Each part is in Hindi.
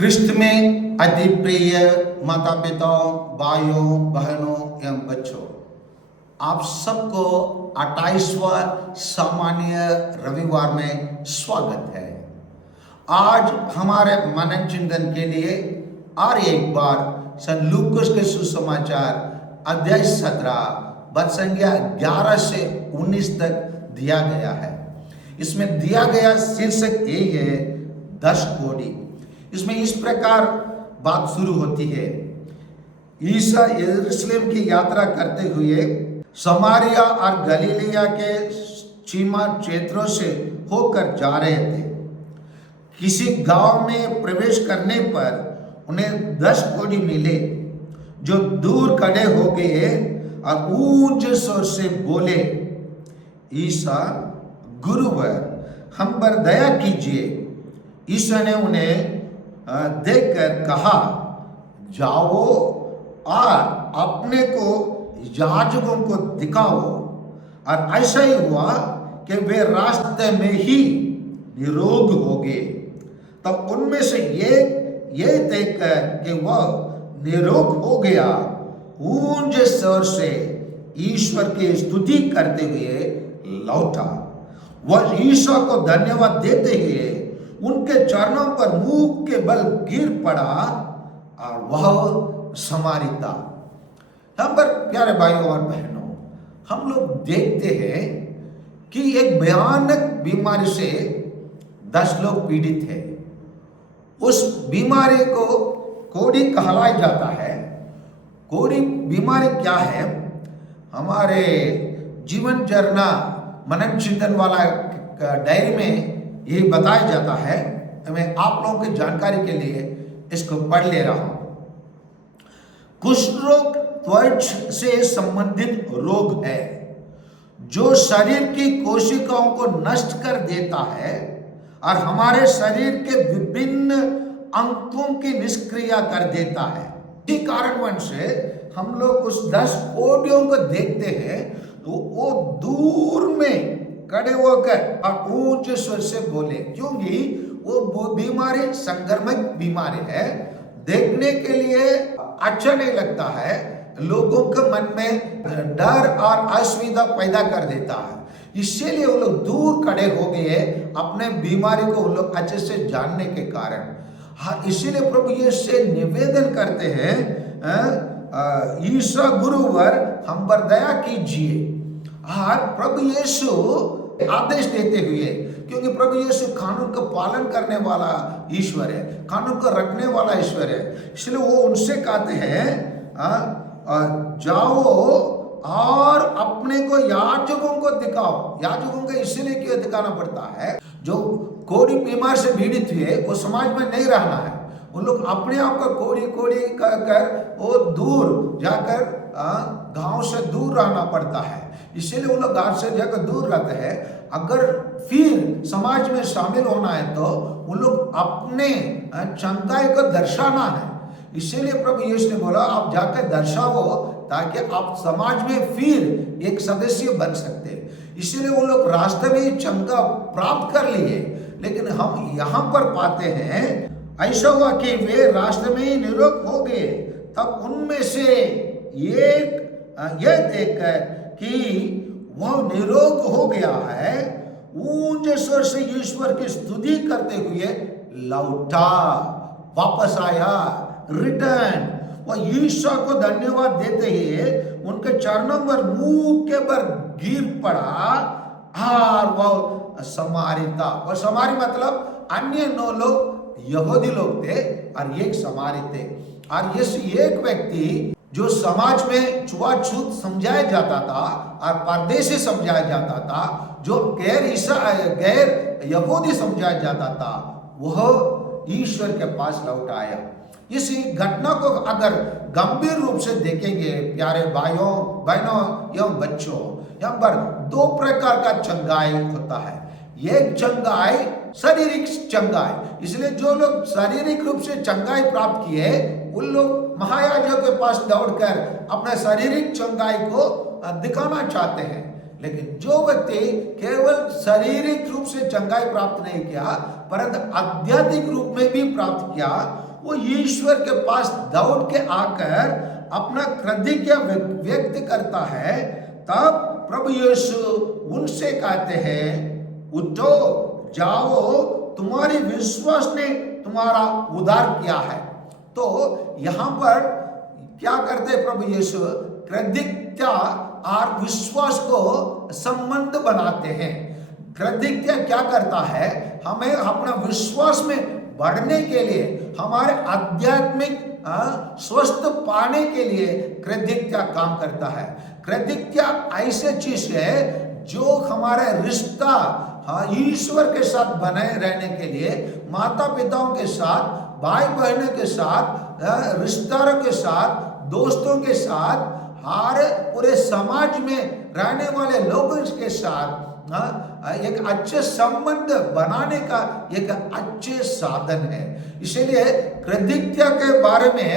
ख्रिस्त में अति प्रिय माता पिताओं, भाइयों, बहनों एवं बच्चों, आप सबको 28वां सामान्य रविवार में स्वागत है। आज हमारे मनन चिंतन के लिए और एक बार संत लूकास के सुसमाचार अध्याय 17 पद संख्या 11 से 19 तक दिया गया है। इसमें दिया गया शीर्षक यही है, 10 कोड़ी। इसमें इस प्रकार बात शुरू होती है। ईसा यरूशलेम की यात्रा करते हुए समारिया और गलीलिया के सीमा क्षेत्रों से होकर जा रहे थे। किसी गांव में प्रवेश करने पर उन्हें 10 कोढ़ी मिले, जो दूर खड़े हो गए और ऊंचे स्वर से बोले, ईसा गुरुवर, हम पर दया कीजिए। ईसा ने उन्हें देखकर कहा, जाओ और अपने को याजकों को दिखाओ। और ऐसा ही हुआ कि वे रास्ते में ही निरोग हो गए। तब उनमें से ये देखकर कि वह निरोग हो गया, ऊंचे स्वर से ईश्वर की स्तुति करते हुए लौटा। वह ईसा को धन्यवाद देते हुए उनके चरणों पर मुंह के बल गिर पड़ा और वह समारी था। यहाँ पर प्यारे भाइयों और बहनों, हम लोग देखते हैं कि एक भयानक बीमारी से 10 लोग पीड़ित है। उस बीमारी को कोढ़ी कहलाया जाता है। कोढ़ी बीमारी क्या है? हमारे जीवन चरना मनन चिंतन वाला डायरी में यही बताया जाता है। मैं आप लोगों की जानकारी के लिए इसको पढ़ ले रहा हूं। कुष्ठ रोग त्वचा से संबंधित रोग है, जो शरीर की कोशिकाओं को नष्ट कर देता है और हमारे शरीर के विभिन्न अंगों की निष्क्रिया कर देता है। इसी कारणवश से हम लोग उस 10 कोढ़ियों को देखते हैं तो वो दूर में खड़े होकर और ऊंचे स्वर से बोले, क्योंकि वो बीमारी संक्रमक बीमारी है। देखने के लिए अच्छा नहीं लगता है, लोगों के मन में डर और असुविधा पैदा कर देता है। इसीलिए वो लोग दूर खड़े हो गए अपने बीमारी को वो लोग अच्छे से जानने के कारण। हाँ, इसीलिए प्रभु यीशु से निवेदन करते हैं, ईसा गुरुवर, हम पर दया कीजिए। और प्रभु यीशु आदेश देते हुए, क्योंकि प्रभु यीशु कानून का पालन करने वाला ईश्वर है, कानून को रखने वाला ईश्वर है, इसलिए वो उनसे कहते हैं, जाओ और अपने को याजकों को दिखाओ। याजकों को इसलिए क्यों दिखाना पड़ता है? जो कोढ़ी बीमार से पीड़ित हुए वो समाज में नहीं रहना है। उन लोग अपने आप को कोढ़ी कर वो दूर जाकर गांव से दूर रहना पड़ता है। इसीलिए वो लोग गांव से जाकर दूर रहते हैं। अगर फिर समाज में शामिल होना है तो उन लोग अपने क्षमताएं को दर्शाना है। इसीलिए प्रभु यीशु ने बोला, आप जाकर दर्शाओ ताकि आप समाज में फिर एक सदस्य बन सकते। इसीलिए वो लोग रास्ते में ही क्षमता प्राप्त कर लिए। लेकिन हम यहाँ पर पाते हैं, ऐसा हुआ कि वे रास्ते में ही निरोग हो गए। तब उनमें से एक यह देखकर कि वह निरोग हो गया है, ऊंचे स्वर से ईश्वर की स्तुति करते हुए लौटा, वापस आया, रिटर्न। वह ईसा को धन्यवाद देते हुए उनके चरणों पर मुंह के बल गिर पड़ा और वह समारी था। वह समारी मतलब अन्य 9 लोग यहूदी लोग थे और एक समारी थे। और ये एक व्यक्ति जो समाज में छुआछूत समझाया जाता था और परदेशी समझाया जाता था, जो गैर यहूदी समझाया जाता था, वह ईश्वर के पास लौट आया। इस घटना को अगर गंभीर रूप से देखेंगे प्यारे भाइयों, बहनों एवं बच्चों, यहाँ पर 2 प्रकार का चंगाई होता है। एक चंगाई शारीरिक चंगाई, इसलिए जो लोग शारीरिक रूप से चंगाई प्राप्त किए उन लोग महायाजक के पास दौड़कर अपने शारीरिक चंगाई को दिखाना चाहते हैं। लेकिन जो व्यक्ति केवल शारीरिक रूप से चंगाई प्राप्त नहीं किया परंतु आध्यात्मिक रूप में भी प्राप्त किया, वो ईश्वर के पास दौड़ के आकर अपना कृतज्ञता व्यक्त करता है, तब प्रभु यीशु उनसे कहते हैं, उठो जाओ, तुम्हारी विश्वास ने तुम्हारा उद्धार किया है। तो यहाँ पर क्या करते प्रभु यीशु? कृतज्ञता और विश्वास को संबंध बनाते हैं। कृतज्ञता क्या करता है? हमें अपना विश्वास में बढ़ने के लिए, हमारे आध्यात्मिक स्वस्थ पाने के लिए कृतज्ञता काम करता है। कृतज्ञता ऐसे चीज है जो हमारे रिश्ता ईश्वर के साथ बने रहने के लिए, माता पिताओं के साथ, भाई बहनों के साथ, रिश्तेदारों के साथ, दोस्तों के साथ, हर पूरे समाज में रहने वाले लोगों के साथ एक अच्छे संबंध बनाने का एक अच्छे साधन है। इसलिए कृतज्ञता के बारे में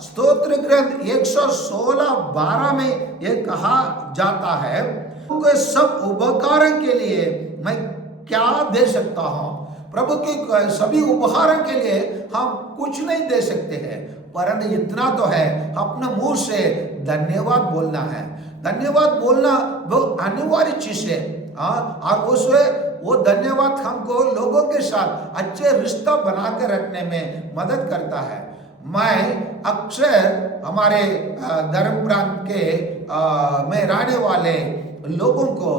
स्तोत्र ग्रंथ 116:12 में यह कहा जाता है, उनके सब उपकारों के लिए मैं क्या दे सकता हूँ। प्रभु के सभी उपहारों के लिए हम कुछ नहीं दे सकते हैं, परंतु इतना तो है, अपने मुंह से धन्यवाद बोलना है। धन्यवाद बोलना बहुत अनिवार्य चीज है। और उसमें वो धन्यवाद हमको लोगों के साथ अच्छे रिश्ता बना के रखने में मदद करता है। मैं अक्सर हमारे धर्म प्रांत के में रहने वाले लोगों को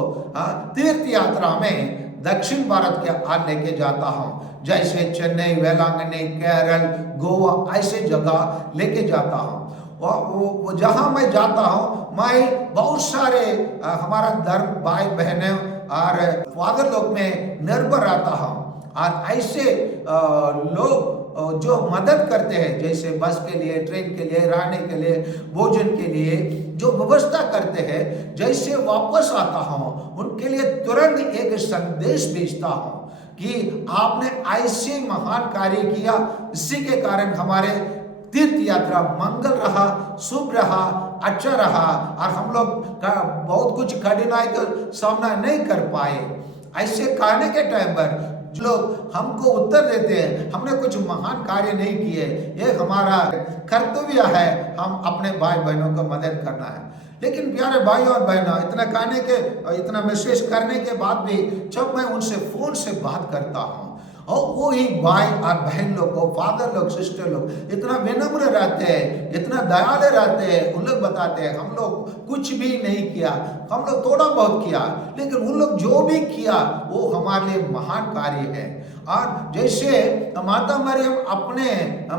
तीर्थ यात्रा में दक्षिण भारत के लेके जाता हूँ, जैसे चेन्नई, वेलांगनी, केरल, गोवा, ऐसे जगह लेके जाता हूँ। वो जहाँ मैं जाता हूँ, मैं बहुत सारे हमारा धर्म भाई बहनें और फादर लोग में निर्भर रहता हूँ। और ऐसे लोग जो मदद करते हैं, जैसे बस के लिए, ट्रेन के लिए, रहने के लिए, भोजन के लिए जो व्यवस्था करते हैं, जैसे वापस आता हूँ उनके लिए तुरंत एक संदेश भेजता हूँ कि आपने ऐसे महान कार्य किया, इसी के कारण हमारे तीर्थ यात्रा मंगल रहा, शुभ रहा, अच्छा रहा, और हम लोग बहुत कुछ कठिनाई का सामना नहीं कर पाए। ऐसे कहने के टाइम पर जो लोग हमको उत्तर देते हैं, हमने कुछ महान कार्य नहीं किए, ये हमारा कर्तव्य है, हम अपने भाई बहनों को मदद करना है। लेकिन प्यारे भाई और बहनों, इतना कहने के, इतना मैसेज करने के बाद भी जब मैं उनसे फोन से बात करता हूँ, और वो ही भाई और बहन लोग को, फादर लोग, सिस्टर लोग इतना विनम्र रहते हैं, इतना दयालु रहते हैं। उन लोग बताते हैं हम लोग कुछ भी नहीं किया, हम लोग थोड़ा बहुत किया, लेकिन उन लोग जो भी किया वो हमारे लिए महान कार्य है। और जैसे माता मरियम अपने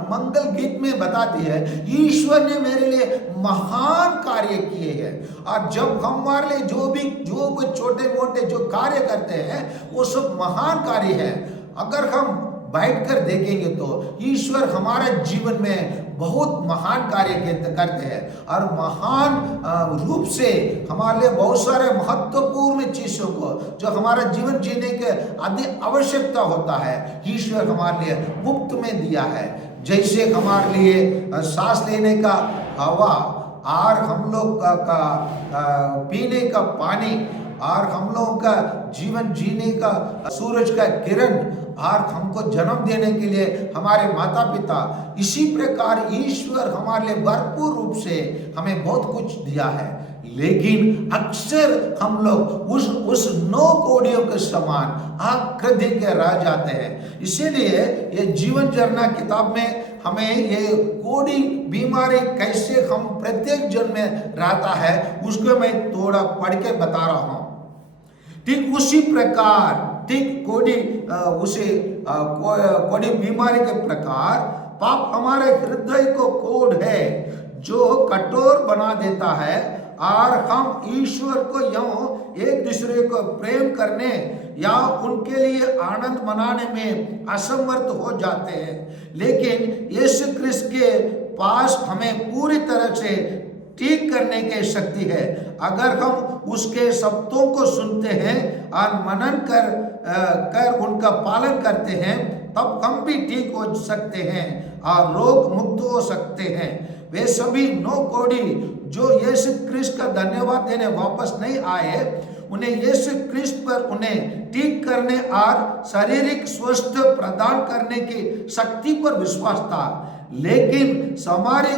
मंगल गीत में बताती है, ईश्वर ने मेरे लिए महान कार्य किए हैं। और जब हमारे लिए जो छोटे मोटे जो कार्य करते हैं वो सब महान कार्य है। अगर हम बैठकर देखेंगे तो ईश्वर हमारे जीवन में बहुत महान कार्य करते हैं, और महान रूप से हमारे लिए बहुत सारे महत्वपूर्ण चीजों को जो हमारा जीवन जीने के अधिक आवश्यकता होता है, ईश्वर हमारे लिए मुफ्त में दिया है। जैसे हमारे लिए सांस लेने का हवा, और हम लोग का पीने का पानी, और हम लोगों का जीवन जीने का सूरज का किरण, और हमको जन्म देने के लिए हमारे माता पिता, इसी प्रकार ईश्वर हमारे लिए भरपूर रूप से हमें बहुत कुछ दिया है। लेकिन अक्सर हम लोग उस 9 कोड़ियों के समान आकृति के रह जाते हैं। इसीलिए ये जीवन झरना किताब में हमें ये कोड़ी बीमारी कैसे हम प्रत्येक जन में रहता है उसको मैं थोड़ा पढ़ के बता रहा हूँ। ठीक उसी प्रकार, ठीक कोड़ी बीमारी के प्रकार पाप हमारे हृदय को कोड है जो कठोर बना देता है, और हम ईश्वर को यूं एक दूसरे को प्रेम करने या उनके लिए आनंद मनाने में असमर्थ हो जाते हैं। लेकिन यीशु क्रिस्त के पास हमें पूरी तरह से ठीक करने की शक्ति है। अगर हम उसके शब्दों को सुनते हैं और मनन कर उनका पालन करते हैं, तब हम भी ठीक हो सकते हैं और रोग मुक्त हो सकते हैं। वे सभी 9 कोड़ी जो यीशु क्रिस्त का धन्यवाद देने वापस नहीं आए, उन्हें यीशु क्रिस्त पर उन्हें ठीक करने और शारीरिक स्वास्थ्य प्रदान करने की शक्ति पर विश्वास था, लेकिन समारी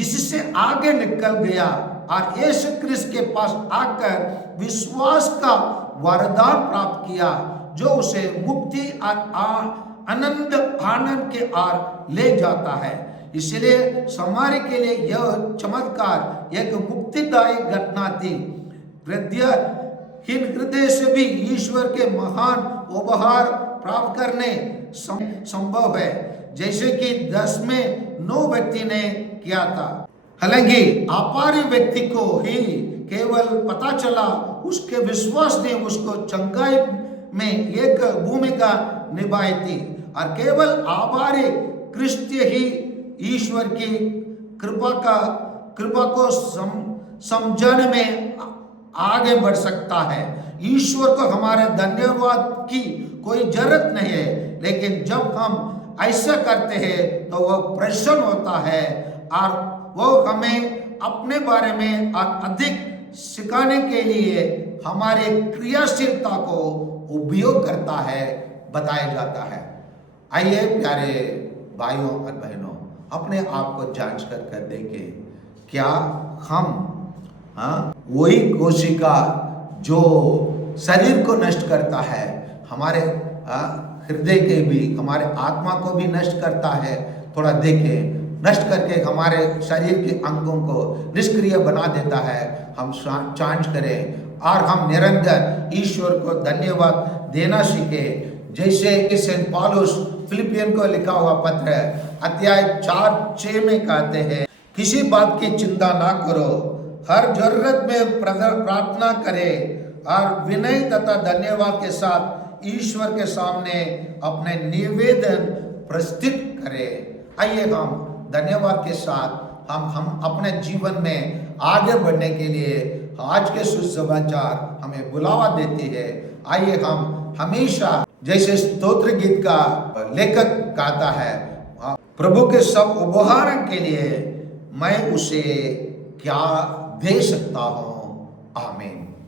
इससे आगे निकल गया और यीशु क्रिस्त के पास आकर विश्वास का वरदान प्राप्त किया, जो उसे मुक्ति और आनंद के आर ले जाता है। इसलिए समारी के लिए यह चमत्कार एक मुक्तिदायक घटना थी। हृदयहीन हृदय से भी ईश्वर के महान उपहार प्राप्त करने संभव है, जैसे कि 10 में 9 व्यक्ति ने किया था। हालांकि अपारी व्यक्ति को ही केवल पता चला, उसके विश्वास ने उसको चंगाई में एक भूमिका निभाई थी, और केवल आभारी क्रिस्तीय ही ईश्वर की कृपा को समझने में आगे बढ़ सकता है। ईश्वर को हमारे धन्यवाद की कोई जरूरत नहीं है, लेकिन जब हम ऐसा करते हैं तो वह प्रसन्न होता है और वो हमें अपने बारे में अधिक सिखाने के लिए हमारे क्रियाशीलता को उपयोग करता है, बताया जाता है। आइए प्यारे भाइयों और बहनों, अपने आप को जांच कर देखें, क्या हम वही कोशिका जो शरीर को नष्ट करता है, हमारे हृदय के भी, हमारे आत्मा को भी नष्ट करता है, थोड़ा देखें, नष्ट करके हमारे शरीर के अंगों को निष्क्रिय बना देता है। हम जांच करें और हम निरंतर ईश्वर को धन्यवाद देना सीखे, जैसे सेंट पौलुस फिलिपियन को लिखा हुआ पत्र अध्याय 4:6 में कहते हैं, किसी बात की चिंता ना करो, हर जरूरत में प्रार्थना करें और विनय तथा धन्यवाद के साथ ईश्वर के सामने अपने निवेदन प्रस्तुत करें। आइए हम धन्यवाद के साथ हम अपने जीवन में आगे बढ़ने के लिए आज के सुसमाचार हमें बुलावा देते हैं। आइए हम हमेशा, जैसे स्तोत्र गीत का लेखक गाता है, प्रभु के सब उपहार के लिए मैं उसे क्या दे सकता हूँ। आमीन।